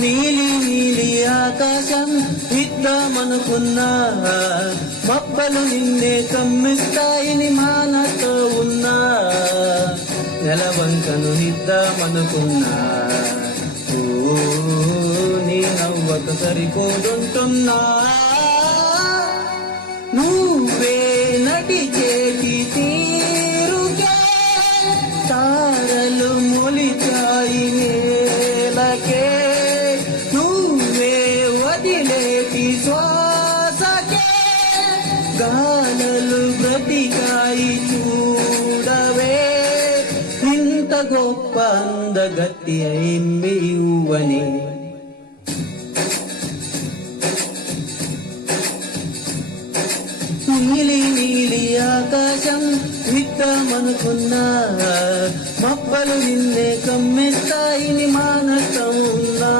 నీలి నీలి ఆకాశం ఇద్దామనుకున్నా, మబ్బలు నిన్నే కమ్మిస్తాయిని మానతో ఉన్నా. నెలవంకను ఇద్దామనుకున్నా, ఓ నీ నవ్వక సరిపోతుంటున్నా. నువ్వే నటిచేటి తీరుకే తారలు మొలిచాయి నేలకే. నువ్వే వదిలేటి శ్వాసకే గాలలు బ్రతికాయి చూడవే. ఇంత గొప్ప అందగత్తి ఏమి ఇవ్వని. నీలి నీలి ఆకాశం ఇద్దామనుకున్నా, మబ్బలు నిన్నే కమ్మిస్తాయిని మానసం ఉన్నా.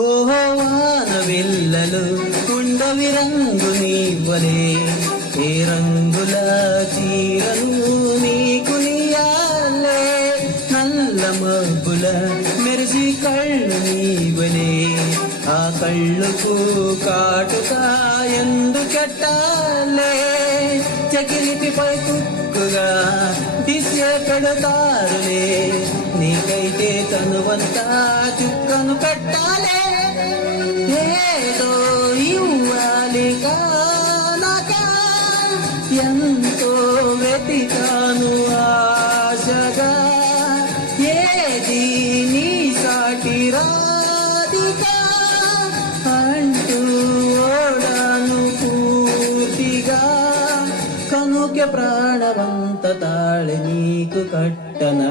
ఓహో వానవిల్లలు కుండవి రంగు నీవలే, ఏ రంగుల చీరను నీకు నీయాలే. నల్ల మబ్బుల మెరిసి కళ్ళు నీవలే, ఆ కళ్ళుకు కాటుకా ఎందుకెట్టాలే. చకిలిపిపై కుక్కుగా దిశే పెడతారులే, నీకైతే తనువంతా చుక్కను పెట్టాలే. ఏదో ఇవ్వాలి కానక ఎంతో వెతికాను ఆశగా, ఏది నీ సాటి రాధికా అంటూ ఓడాను పూర్తిగా. కనుక ప్రాణవంత తాళి నీకు కట్టన.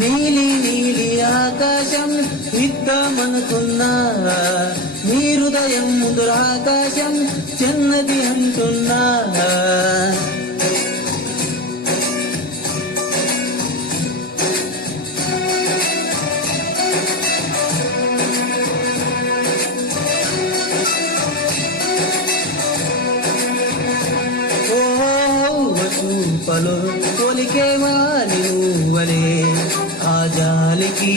నీలి నీలి ఆకాశం ఇద్దామనుకున్నా, నీ హృదయం దురాకాశం చిన్నది అంటున్నా. చూపలు కొలికే వాలి నువ్వలే, ఆ జాలికి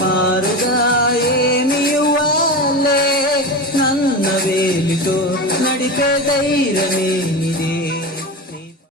మారుగా ఏమి ఇవ్వాలే. నన్న వేలితో నడిపే ధైర్యమే ఇదే.